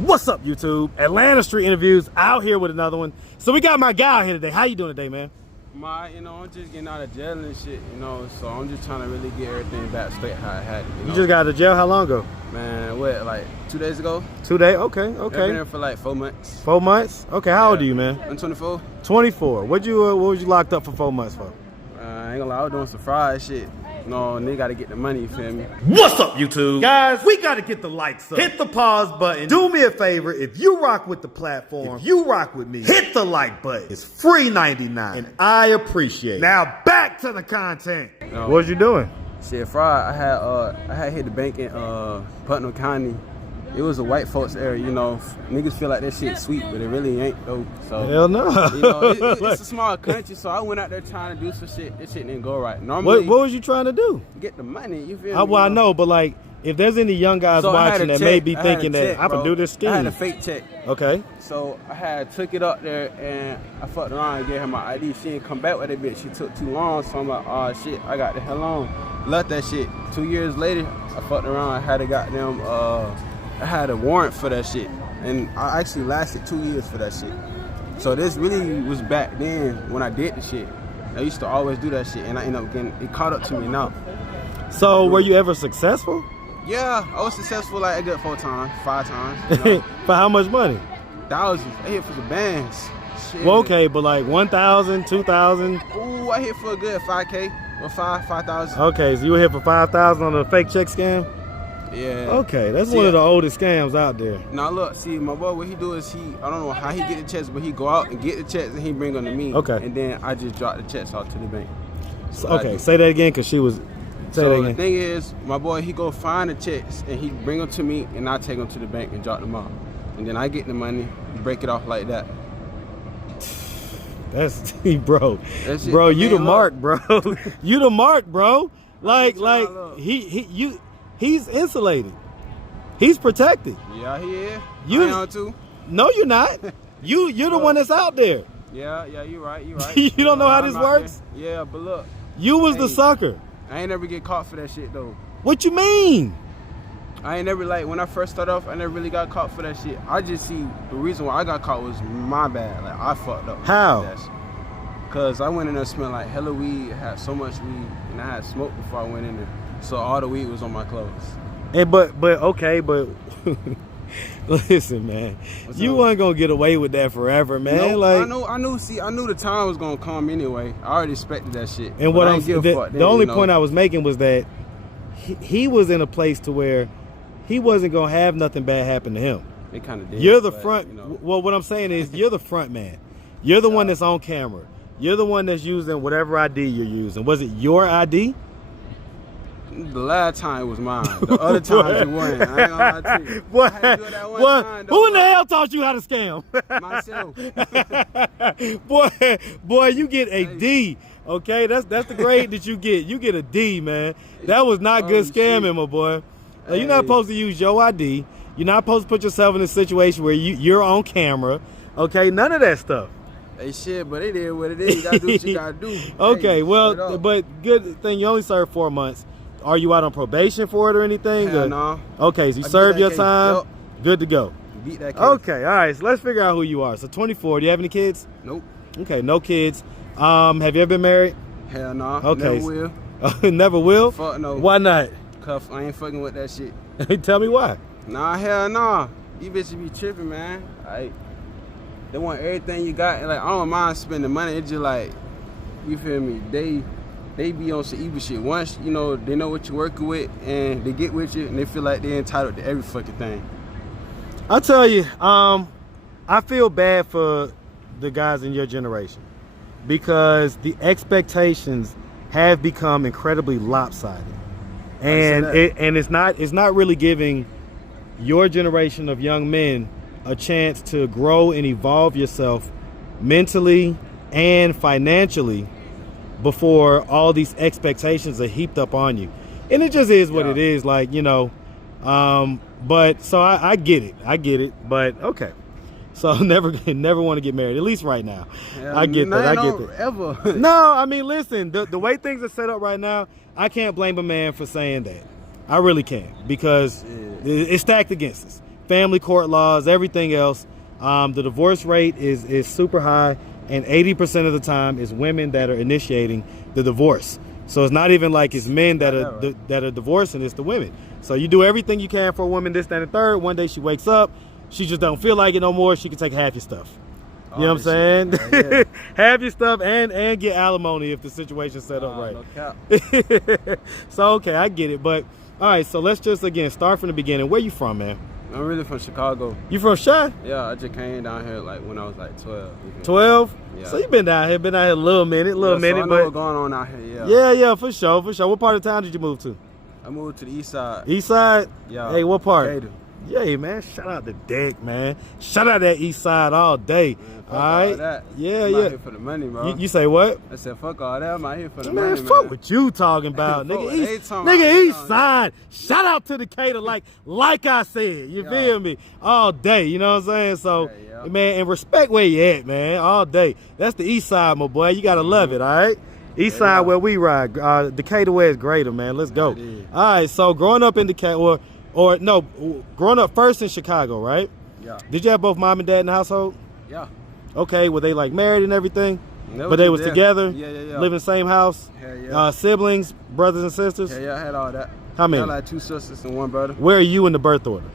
What's up, YouTube? Atlanta Street Interviews out here with another one. So we got my guy out here today. How you doing today, man? I'm just getting out of jail and shit, so I'm just trying to really get everything back straight how I had it, You just got out of jail how long ago? Man, what, like 2 days ago? 2 days? Okay. I've been there for like 4 months. 4 months? Okay, how old are you, man? I'm 24. 24. What was you locked up for 4 months for? I ain't gonna lie, I was doing some fried shit. No, they gotta get the money, you feel me? What's up, YouTube? Guys, we gotta get the likes up. Hit the pause button. Do me a favor, if you rock with the platform, if you rock with me, hit the like button. It's free 99, and I appreciate it. Now back to the content. What was you doing? Shit, fried. I had hit the bank in Putnam County. It was a white folks area, Niggas feel like that shit sweet, but it really ain't though. So hell no. It's a small country, so I went out there trying to do some shit. This shit didn't go right. Normally, what was you trying to do? Get the money. You feel me? Well, I know, but like, if there's any young guys watching that may be thinking that I can do this scheme. I had a fake check. Okay. So I took it up there and I fucked around and gave her my ID. She didn't come back with it, bitch. She took too long, so I'm like, oh shit, I got the hell on. Left that shit. 2 years later, I fucked around. I had a goddamn I had a warrant for that shit, and I actually lasted 2 years for that shit. So this really was back then when I did the shit. I used to always do that shit, and I ended up getting it caught up to me now. So were you ever successful? Yeah, I was successful like a good 4 times, 5 times. For how much money? Thousands. I hit for the bands. Shit. Well, okay, but like 1,000, 2,000. Ooh, I hit for a good 5K or 5,000. Okay, so you were here for 5,000 on a fake check scam? Yeah. Okay, that's one of the oldest scams out there. Now look, see, my boy, what he do is I don't know how he get the checks, but he go out and get the checks and he bring them to me. Okay. And then I just drop the checks out to the bank. So, okay, say that again, cause she was. Say that again. The thing is, my boy, he go find the checks and he bring them to me, and I take them to the bank and drop them out. And then I get the money, break it off like that. That's bro. That's it, bro, man, you the mark, bro. You the mark, bro. Like he's insulated. He's protected. Yeah, he is. You I am too. No, you're not. You're the one that's out there. Yeah, you're right. You're right. You don't know how this works? Yeah, but look. You was the sucker. I ain't never get caught for that shit though. What you mean? I ain't never, when I first started off, I never really got caught for that shit. I just see the reason why I got caught was my bad. Like, I fucked up. How? Because I went in there smelling like hella weed, had so much weed, and I had smoked before I went in there. So all the weed was on my clothes. Hey, but listen, man, you wasn't gonna get away with that forever, man. No, I knew the time was gonna come anyway. I already expected that shit. And what the only point I was making was that he was in a place to where he wasn't gonna have nothing bad happen to him. It kind of did. You're the front. Well, what I'm saying is you're the front man. You're the one that's on camera. You're the one that's using whatever ID you're using. Was it your ID? The last time it was mine. The other times it wasn't. I ain't gonna lie to you. What? I had to do it that one time, Who in the hell taught you how to scam? Myself. boy, you get a D. Okay, that's the grade that you get. You get a D, man. That was not good scamming, shit. My boy. Now, you're not supposed to use your ID. You're not supposed to put yourself in a situation where you're on camera. Okay, none of that stuff. Hey, shit, but it is what it is. You gotta do what you gotta do. Okay, hey, well, but good thing you only served 4 months. Are you out on probation for it or anything? Hell no. Okay, so you served your time. Yep. Good to go. Beat that case. Okay, all right. So let's figure out who you are. So 24. Do you have any kids? Nope. Okay, no kids. Have you ever been married? Hell no. Okay. Never will. Never will? Fuck no. Why not? Cuff. I ain't fucking with that shit. Tell me why. Nah, hell no. You bitches be tripping, man. They want everything you got. And I don't mind spending money. It's just like, you feel me? They be on some evil shit. Once, they know what you're working with and they get with you and they feel like they're entitled to every fucking thing. I'll tell you, I feel bad for the guys in your generation because the expectations have become incredibly lopsided. And it's not really giving your generation of young men a chance to grow and evolve yourself mentally and financially before all these expectations are heaped up on you. And it just is what it is, like, but so I get it, but okay. So never want to get married, at least right now. Yeah, I get that. Ever. No, I mean, listen, the way things are set up right now, I can't blame a man for saying that. I really can't, because it's stacked against us. family court laws, everything else. The divorce rate is super high, and 80% of the time is women that are initiating the divorce. So it's not even like it's men that are divorcing, it's the women. So you do everything you can for a woman, this, that, and the third. One day she wakes up, she just don't feel like it no more. She can take half your stuff. You know what I'm saying? Yeah. Half your stuff and get alimony if the situation's set up right. No cap. So, okay, I get it. But, all right, so let's just, again, start from the beginning. Where you from, man? I'm really from Chicago. You from Chi? Yeah, I just came down here like when I was like 12. 12? Yeah. So you been down here a little minute, So I know but what's going on out here, yeah, for sure. What part of town did you move to? I moved to the east side. East side? Yeah. Hey, what part? Decatur. Yeah, man. Shout out to Deck, man. Shout out that east side all day. Man, all right? all that. Yeah, I'm yeah. out here for the money, bro. You say what? I said, fuck all that. I'm out here for the Man, money, fuck man. what you talking about, Fuck nigga. what they East, talking nigga, about. east side. Shout out to Decatur, like I said. You feel me? All day, you know what I'm saying? So, Yeah. man, and respect where you at, man. All day. That's the east side, my boy. You gotta love it, all right? East side where we ride. Decatur where is greater, man. Let's go. All right, so growing up in Decatur, growing up first in Chicago, right? Yeah. Did you have both mom and dad in the household? Yeah. Okay, were they like married and everything? No, But they was there. together? Yeah. Live in the same house? Hell yeah. Siblings, brothers and sisters? Yeah, I had all that. How many? I had like 2 sisters and 1 brother. Where are you in the birth order?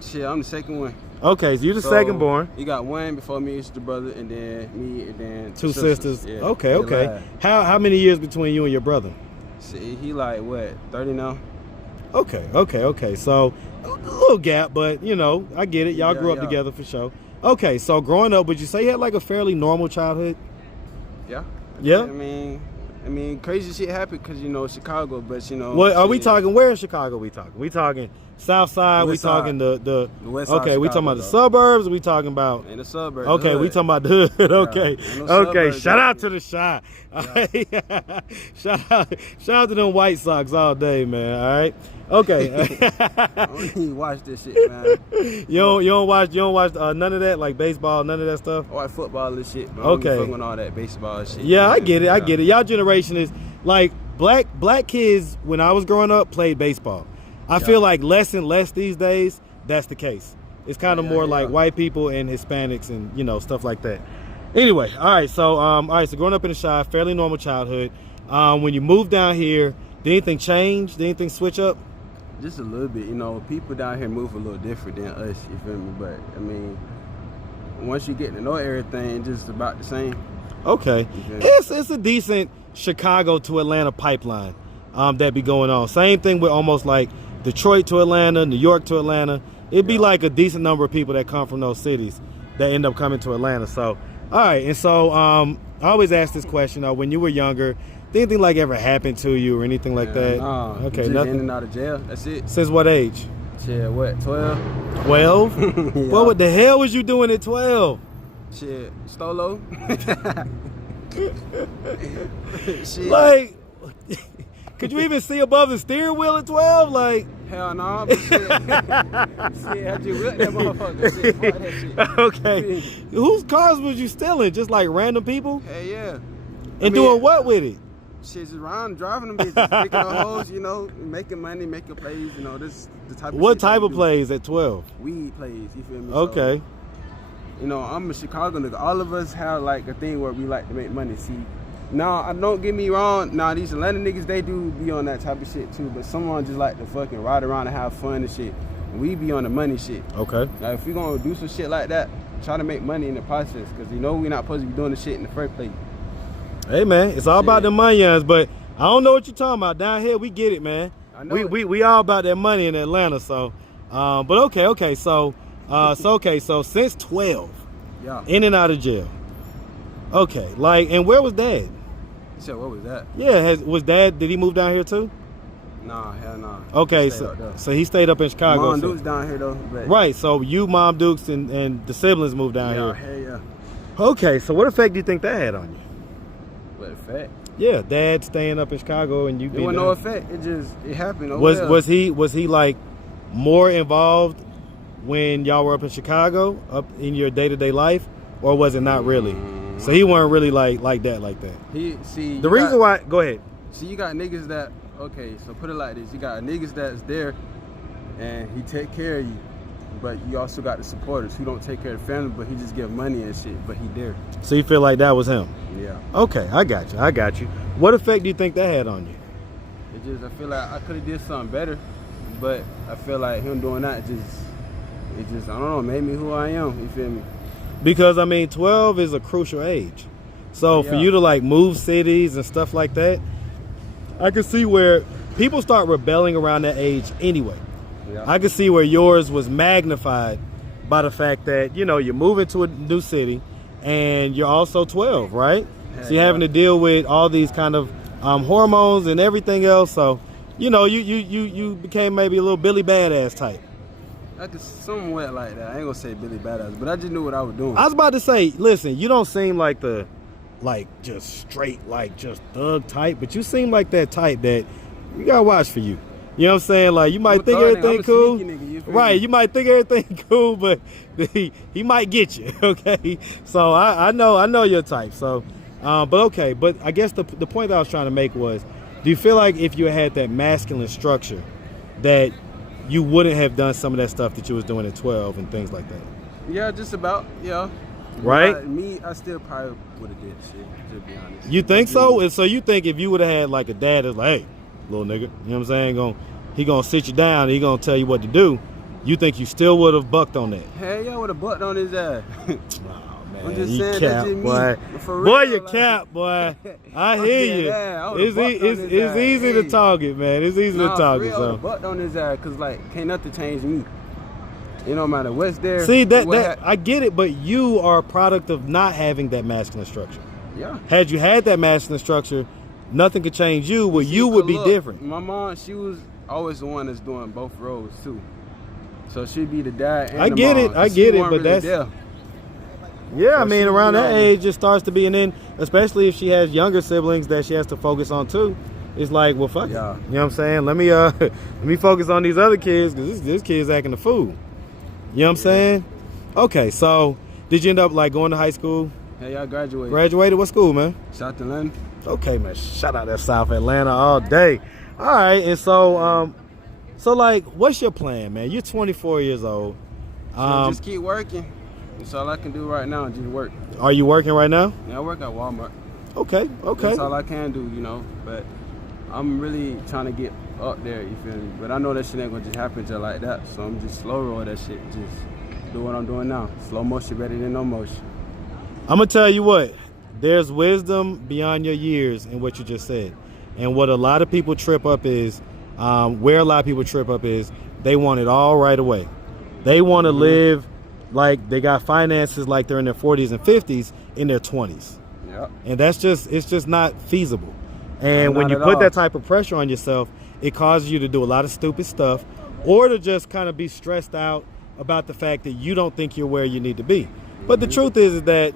Shit, I'm the second one. Okay, so you're the second born. You got 1 before me, it's the brother, and then me, and then 2 sisters. Yeah, Okay. last. How many years between you and your brother? See, he like what, 30 now? Okay. So a little gap, but you know, I get it. Y'all grew up together for sure. Okay, so growing up, would you say you had like a fairly normal childhood? Yeah. Yeah? I mean, crazy shit happened because, you know, Chicago, but, you know. What are we talking? Where in Chicago we talking? We talking South Side? West We talking side. the West side okay, of we talking Chicago, about the though. suburbs? Or we talking about In the suburbs. okay, the we hood. talking about the hood. Okay, Ain't no okay. suburbs Shout out out to the Chi. Shout out to them White Sox all day, man. All right. Okay. I don't even watch this shit, man. you don't watch none of that, like baseball, none of that stuff. I watch football and shit, but Okay. I don't be fucking all that baseball shit. Yeah, man. I get it. Y'all generation is like black kids when I was growing up played baseball. I feel like less and less these days. That's the case. It's kind of more like white people and Hispanics and, you know, stuff like that. Anyway, all right. So growing up in the Chi, fairly normal childhood. When you moved down here, did anything change? Did anything switch up? Just a little bit, you know. People down here move a little different than us. You feel me? But I mean, once you get to know everything, it's just about the same. Okay, it's a decent Chicago to Atlanta pipeline that be going on. Same thing with almost like Detroit to Atlanta, New York to Atlanta. It'd be like a decent number of people that come from those cities that end up coming to Atlanta. So, all right, and so I always ask this question: when you were younger, did anything like ever happen to you or anything like that? Nah, okay, just nothing. in and out of jail. That's it. Since what age? Shit, what? 12? 12? Yeah. What the hell was you doing at 12? Shit, Stolo. Shit. Like, could you even see above the steering wheel at 12? Like, Hell no, but shit. Shit, I just whipped that motherfucker. Shit, fuck that shit. okay. Whose cars was you stealing? Just like random people? Hell yeah. And doing what with it? Shit, just around driving them bitches, picking up hoes, you know, making money, making plays, you know, this the type of What shit type that of we do. plays at 12? Weed plays, you feel me? Okay. So, you know, I'm a Chicago nigga. All of us have like a thing where we like to make money. See, now, don't get me wrong. Now, these Atlanta niggas, they do be on that type of shit too. But someone just like to fucking ride around and have fun and shit. And we be on the money shit. Okay. Now, if we gonna do some shit like that, try to make money in the process. Because you know we're not supposed to be doing the shit in the first place. Hey, man, it's all about the money, but I don't know what you're talking about. Down here, we get it, man. I know we all about that money in Atlanta, so. But okay, so since 12, Yeah. in and out of jail. Okay, like, and where was Dad? You said, what was that? Yeah, was Dad, did he move down here too? Nah, hell nah. Okay, He stayed up there. so he stayed up in Chicago. Mom so- Duke's down here though. But Right, so you, Mom Dukes, and the siblings moved down yeah, here. hell yeah. Okay, so what effect do you think that had on you? What effect? Yeah, Dad staying up in Chicago and you It being wasn't there. no effect. It happened. Over Was there. was he like more involved when y'all were up in Chicago, up in your day-to-day life, or was it not really? So he wasn't really like that. The reason why, go ahead. See, you got niggas that, okay, so put it like this. You got niggas that's there and he take care of you. but you also got the supporters who don't take care of the family, but he just give money and shit, but he there. So you feel like that was him? Yeah. Okay, I got you. What effect do you think that had on you? It just, I feel like I could have did something better, but I feel like him doing that it just, I don't know, made me who I am, you feel me? Because, I mean, 12 is a crucial age. So for you to, like, move cities and stuff like that, I can see where people start rebelling around that age anyway. Yeah. I can see where yours was magnified by the fact that, you know, you're moving to a new city and you're also 12, right? So you're having to deal with all these kind of hormones and everything else. So, you know, you became maybe a little Billy Badass type. I could somewhat like that. I ain't gonna say Billy Badass, but I just knew what I was doing. I was about to say, listen, you don't seem like the, like, just straight, like, just thug type, but you seem like that type that you gotta watch for you. You know what I'm saying? Like, you might think everything cool. Right, you might think everything cool, but he might get you, okay? So I know your type. So, but okay, but I guess the point that I was trying to make was, do you feel like if you had that masculine structure that you wouldn't have done some of that stuff that you was doing at 12 and things like that? Yeah, just about, yeah. Right? I still probably would have did shit, to be honest. You think so? And so you think if you would have had like a dad that's like, hey, little nigga, you know what I'm saying? He gonna sit you down, he gonna tell you what to do, you think you still would have bucked on that? Hell yeah, I would have bucked on his ass. Oh, man, I'm just you saying, cap, that's just boy. Me. For Boy, real, you like, cap, boy. I hear you. It's easy to target, man. It's easy to target. I would have bucked on his ass, cause like can't nothing change me. It don't matter what's there. See that I get it, but you are a product of not having that masculine structure. Yeah. Had you had that masculine structure, nothing could change you. Well, you would be different. My mom, she was always the one that's doing both roles too. So she'd be the dad and I get it, but really that's there. Yeah, so I mean, around that age, it starts to be, and then especially if she has younger siblings that she has to focus on too. It's like, well, fuck it. You know what I'm saying? Let me focus on these other kids because this kid's acting a fool. You know what I'm saying? Okay, so did you end up like going to high school? Yeah, I graduated. Graduated? What school, man? South Atlanta. Okay, man. Shout out that South Atlanta all day. All right, and so like, what's your plan, man? You're 24 years old. So just keep working. That's all I can do right now, just work. Are you working right now? Yeah, I work at Walmart. Okay. That's all I can do, you know. But I'm really trying to get up there, you feel me? But I know that shit ain't gonna just happen just like that. So I'm just slow roll that shit. Just do what I'm doing now. Slow motion better than no motion. I'm gonna tell you what. There's wisdom beyond your years in what you just said. And what a lot of people trip up is, where a lot of people trip up is, they want it all right away. They want to live like they got finances like they're in their 40s and 50s in their 20s. Yeah. And it's just not feasible. And when you put that type of pressure on yourself, it causes you to do a lot of stupid stuff or to just kind of be stressed out about the fact that you don't think you're where you need to be. But the truth is that,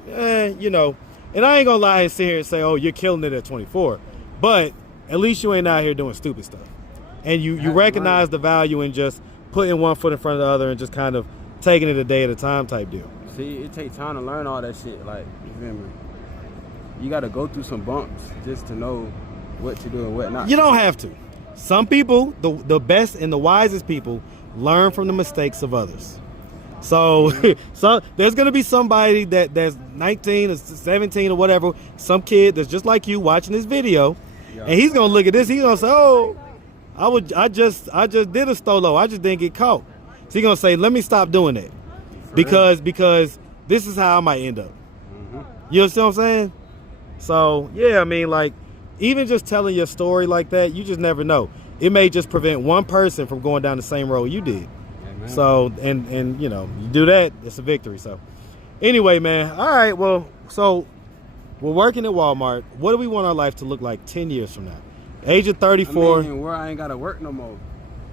you know, and I ain't gonna lie and sit here and say, oh, you're killing it at 24. But at least you ain't out here doing stupid stuff. And you recognize the value in just putting one foot in front of the other and just kind of taking it a day at a time type deal. See, it takes time to learn all that shit. Like, you feel me? You got to go through some bumps just to know what to do and what not. You don't have to. Some people, the best and the wisest people, learn from the mistakes of others. So, there's going to be somebody that's 19 or 17 or whatever, some kid that's just like you watching this video, and he's going to look at this, he's going to say, oh, I just did a stolo, I just didn't get caught. So he's going to say, let me stop doing that because this is how I might end up. You know what I'm saying? So, yeah, I mean, like, even just telling your story like that, you just never know. It may just prevent one person from going down the same road you did. Yeah, so, and you know, you do that, it's a victory. So, anyway, man, all right, well, so we're working at Walmart. What do we want our life to look like 10 years from now? Age of 34. I mean, where I ain't got to work no more.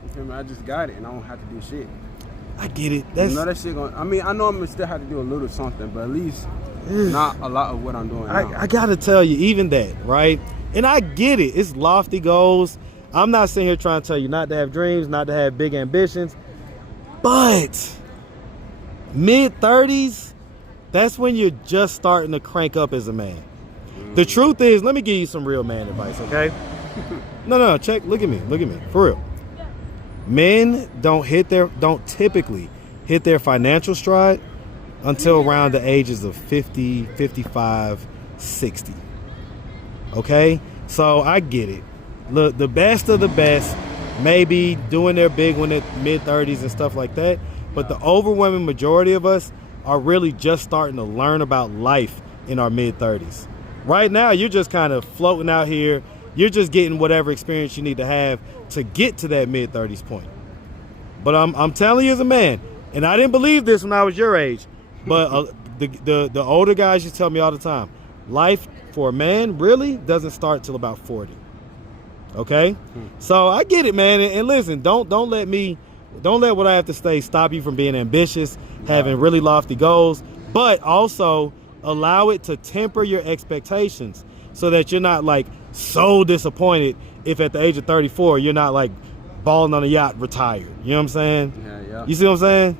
You feel me? I just got it, and I don't have to do shit. I get it. You know that shit going. I mean, I know I'm gonna still have to do a little something, but at least not a lot of what I'm doing now. I gotta tell you, even that, right? And I get it. It's lofty goals. I'm not sitting here trying to tell you not to have dreams, not to have big ambitions, but mid-30s, that's when you're just starting to crank up as a man. The truth is, let me give you some real man advice, okay? No, check. Look at me, for real. Men don't typically hit their financial stride until around the ages of 50, 55, 60. Okay? So I get it. Look, the best of the best may be doing their big one at mid-30s and stuff like that, but the overwhelming majority of us are really just starting to learn about life in our mid-30s. Right now, you're just kind of floating out here. You're just getting whatever experience you need to have to get to that mid-30s point. But I'm telling you as a man, and I didn't believe this when I was your age, but the older guys used to tell me all the time, life for a man really doesn't start till about 40. Okay? So I get it, man. And listen, don't let what I have to say stop you from being ambitious, having really lofty goals, but also allow it to temper your expectations so that you're not like so disappointed if at the age of 34 you're not like balling on a yacht retired. You know what I'm saying? Yeah. You see what I'm saying?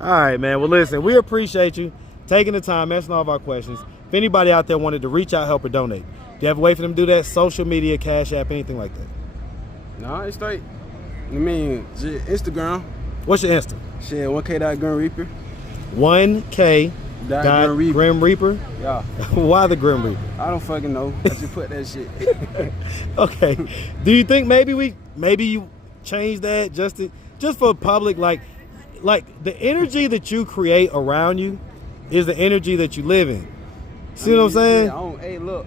All right, man. Well, listen, we appreciate you taking the time, answering all of our questions. If anybody out there wanted to reach out, help, or donate, do you have a way for them to do that? Social media, Cash App, anything like that? No, it's straight. I mean, Instagram. What's your Insta? Shit, 1K.Grim Reaper. 1K. Grim Reaper? Yeah. Why the Grim Reaper? I don't fucking know. I just put that shit. Okay. Do you think maybe you change that just for public, like the energy that you create around you is the energy that you live in. See what I'm saying? Yeah, hey, look.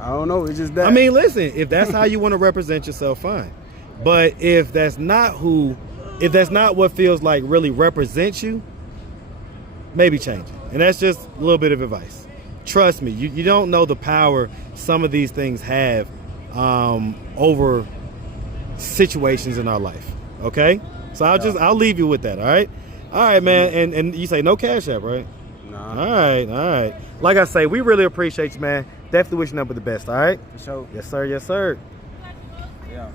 I don't know. It's just that. I mean, listen, if that's how you want to represent yourself, fine. But if that's not what feels like really represents you, maybe change it. And that's just a little bit of advice. Trust me, you don't know the power some of these things have over situations in our life. Okay? So I'll leave you with that, all right? All right, man. And you say no Cash App, right? Nah. All right. Like I say, we really appreciate you, man. Definitely wish you nothing but the best, all right? For sure. Yes, sir. Yes, sir. Yeah.